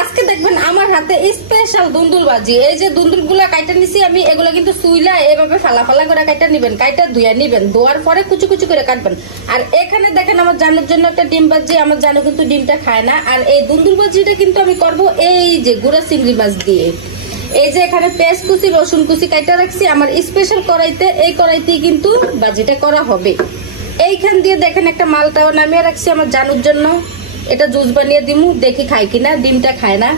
আজকে দেখবেন আমার হাতে স্পেশাল দুন্দুল ভাজি। এই যে দুন্দুল গুলা কাইটা নিছি আমি, এগুলা কিন্তু সুইলা এভাবে ফালা ফালা করে কাইটা নিবেন, কাইটা ধুয়া নিবেন, ধোয়ার পরে কুচি কুচি করে কাটবেন। আর এখানে দেখেন আমার জানুর জন্য একটা ডিম ভাজি, আমার জানু কিন্তু ডিমটা খায় না। আর এই দুন্দুল ভাজিটা কিন্তু আমি করব এই যে গুড়া চিংড়ি মাছ দিয়ে। এই যে এখানে পেঁয়াজ কুচি রসুন কুচি কাইটা রাখছি আমার স্পেশাল কড়াইতে, এই কড়াইতেই কিন্তু ভাজিটা করা হবে। এইখান দিয়ে দেখেন একটা মালটাও নামিয়ে রাখছি আমার জানুর জন্য, এটা জুস বানিয়ে দিমু, দেখি খাই কিনা, ডিমটা খায় না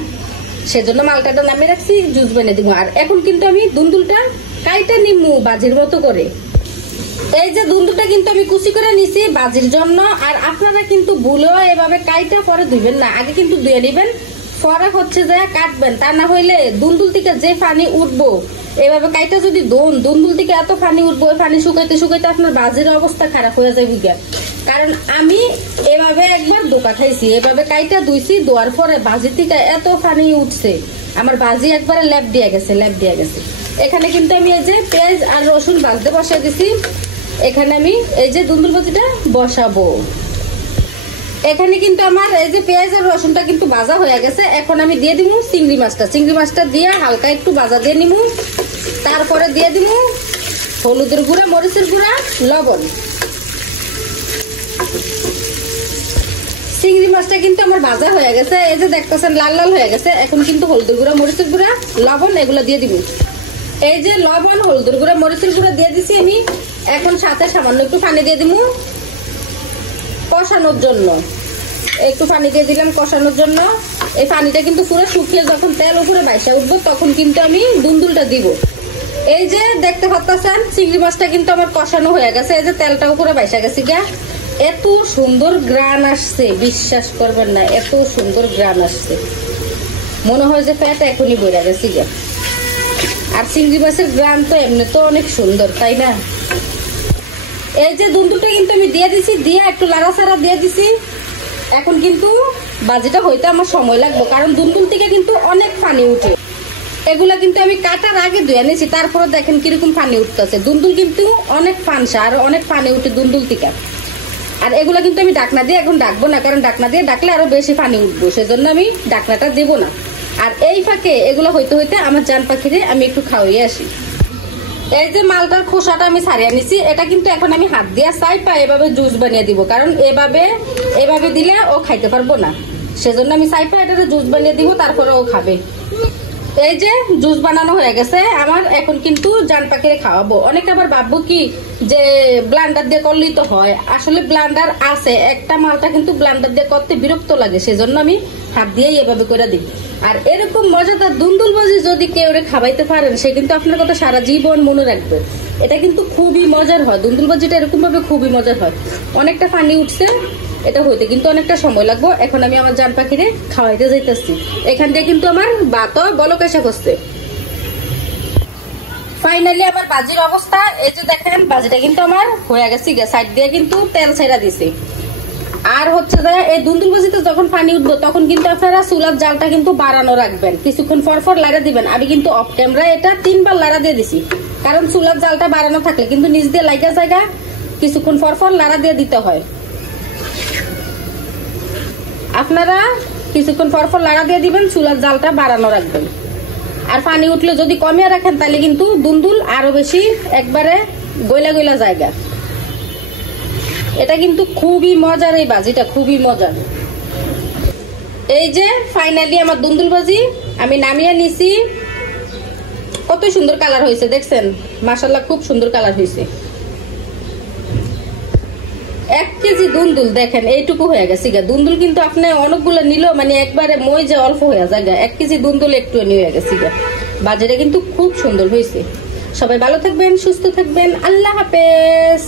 সেজন্য মালটাটা নামিয়ে রাখছি, জুস বানিয়ে দিমু। আর এখন কিন্তু আমি দুন্দুলটা কাইটা নিমু বাজির মতো করে। এই যে দুন্দুলটা কিন্তু আমি কুচি করে নিছি বাজির জন্য। আর আপনারা কিন্তু ভুলেও এভাবে কাইটা পরে ধুবেন না, আগে কিন্তু ধুয়ে নিবেন, পরে হচ্ছে যে কাটবেন। তা না হইলে দুন্দুল থেকে যে পানি উঠবো, এভাবে কাইটা যদি দুন্দুল থেকে এত পানি উঠবো, ওই পানি শুকাইতে শুকাইতে আপনার বাজির অবস্থা খারাপ হয়ে যাবে। কারণ আমি এভাবে একবার ধোকা খাইছি, এভাবে কাইটা ধুইছি, ধোয়ার পরে বাজি থেকে এত পানি উঠছে, আমার বাজি একবারে ল্যাপ দিয়ে গেছে। এখানে কিন্তু আমি এই যে পেঁয়াজ আর রসুন ভাজতে বসিয়ে দিছি, এখানে আমি এই যে দুন্দুল ভাজিটা বসাবো। এখানে কিন্তু আমার এই যে পেঁয়াজ আর রসুনটা কিন্তু ভাজা হয়ে গেছে। এখন আমি দিয়ে দিব চিংড়ি মাছটা দিয়ে হালকা একটু ভাজা দিয়ে নিবো। তারপরে দিয়ে দিব হলুদের গুঁড়া, মরিচের গুঁড়া, লবণ। চিংড়ি মাছটা কিন্তু আমার ভাজা হয়ে গেছে, এই যে দেখতেছেন লাল লাল হয়ে গেছে। এখন কিন্তু হলুদের গুঁড়া, মরিচের গুঁড়া, লবণ এগুলো দিয়ে দিব। এই যে লবণ, হলুদের গুঁড়া, মরিচের গুঁড়া দিয়ে দিছি আমি। এখন সাথে সামান্য একটু পানি দিয়ে দিব কষানোর জন্য, একটু পানি দিয়ে দিলাম কষানোর জন্য। এই পানিটা কিন্তু পুরো শুকিয়ে যখন তেল উপরে বাইসা উঠবো তখন কিন্তু আমি দুন্দুলটা দিব। এই যে দেখতে পাচ্ছেন চিংড়ি মাছটা কিন্তু আমার কষানো হয়ে গেছে, এই যে তেলটা উপরে বাইসা গেছে গিয়া। এত সুন্দর গ্রান আসছে, বিশ্বাস করবেন না, এত সুন্দর গ্রান আসছে, মনে হয় যে পেট এখনই বইরা গেছে গিয়া। আর চিংড়ি মাছের গ্রান তো এমনি তো অনেক সুন্দর, তাই না? এই যে দুন্দুলটা কিন্তু আমি দিয়ে দিছি, দিয়ে একটু লাড়াচাড়া দিয়ে দিছি। এখন কিন্তু ভাজিটা হইতে আমার সময় লাগবে, কারণ দুন্দুল থেকে কিন্তু অনেক পানি উঠে। এগুলা কিন্তু আমি কাটার আগে ধুয়ে নিয়েছি, তারপরে দেখেন কিরকম পানি উঠতেছে। দুন্দুল কিন্তু অনেক ফানসা, আর অনেক পানি উঠে দুন্দুল থেকে। আর এগুলা কিন্তু আমি ডাকনা দিয়ে এখন ডাকবো না, কারণ ডাকনা দিয়ে ডাকলে আরো বেশি পানি উঠবো, সেজন্য আমি ডাকনাটা দেব না। আর এই ফাঁকে এগুলো হইতে হইতে আমার জান পাখিরে আমি একটু খাওয়াই আসি। এই যে মালটার খোসাটা আমি ছাড়িয়ে নিছি, এটা কিন্তু এখন আমি হাত দিয়ে চাইপা এভাবে জুস বানিয়ে দিব, কারণ এভাবে দিলে ও খাইতে পারবো না, সেজন্য আমি চাইপা এটা জুস বানিয়ে দিব, তারপরে ও খাবে। এই যে জুস বানানো হয়ে গেছে আমার, এখন কিন্তু জান পাখিরে খাওয়াবো। অনেকে আবার ভাববো কি যে ব্লান্ডার দিয়ে করলেই তো হয়, আসলে ব্লান্ডার আছে, একটা মালটা কিন্তু ব্লান্ডার দিয়ে করতে বিরক্ত লাগে, সেজন্য আমি হাত দিয়েই এভাবে করে দিই। আর এরকম মজাদার দুন্দুল ভাজি যদি কেউ খাওয়াইতে পারেন, সে কিন্তু আপনার কথা সারা জীবন মনে রাখবে। এটা কিন্তু খুবই মজার হয়, দুন্দুল ভাজিটা এরকম ভাবে খুবই মজার হয়। অনেকটা পানি উঠছে, এটা হইতে কিন্তু অনেকটা সময় লাগবে। এখন আমি আমার জান পাখিরে খাওয়াইতে যাইতেছি। এখান দিয়ে কিন্তু আমার ভাতও বলক এসে বসছে। ফাইনালি আমার ভাজির অবস্থা, এই যে দেখেন ভাজিটা কিন্তু আমার হয়ে গেছে, সাইড দিয়ে কিন্তু তেল ছেড়া দিছে। আর হচ্ছে যে এই দুন্দুল ভাজিতে যখন পানি উঠবো তখন কিন্তু আপনারা চুলার জালটা কিন্তু বাড়ানো রাখবেন, কিছুক্ষণ পর লাড়া দিবেন। আমি কিন্তু অফ ক্যামেরা এটা 3 বার লাড়া দিয়ে দিছি, কারণ চুলার জালটা বাড়ানো থাকলে কিন্তু নিচ দিয়ে লাগা জায়গা, কিছুক্ষণ পর লাড়া দিয়ে দিতে হয়। আপনারা কিছুক্ষণ পর লাড়া দিয়ে দিবেন, চুলার জালটা বাড়ানো রাখবেন। আর পানি উঠলে যদি কমিয়ে রাখেন তাহলে কিন্তু দুন্দুল আরো বেশি একবারে গইলা জায়গা। এটা কিন্তু খুবই মজার, এই ভাজিটা খুবই মজার। এই যে ফাইনালি আমার দুন্দুল ভাজি আমি নামিয়ে নিছি। কত সুন্দর কালার হয়েছে দেখছেন, মাশাআল্লাহ খুব সুন্দর কালার হয়েছে। 1 কেজি দুন্দুল দেখেন এইটুকু হয়ে গেছে। দুন্দুল কিন্তু আপনি অনেকগুলো নিল, মানে একবারে মই যে অল্প হয়ে যায়। 1 কেজি দুন্দুল একটু নিয়ে গেছে। ভাজিটা কিন্তু খুব সুন্দর হয়েছে। সবাই ভালো থাকবেন, সুস্থ থাকবেন, আল্লাহ হাফেজ।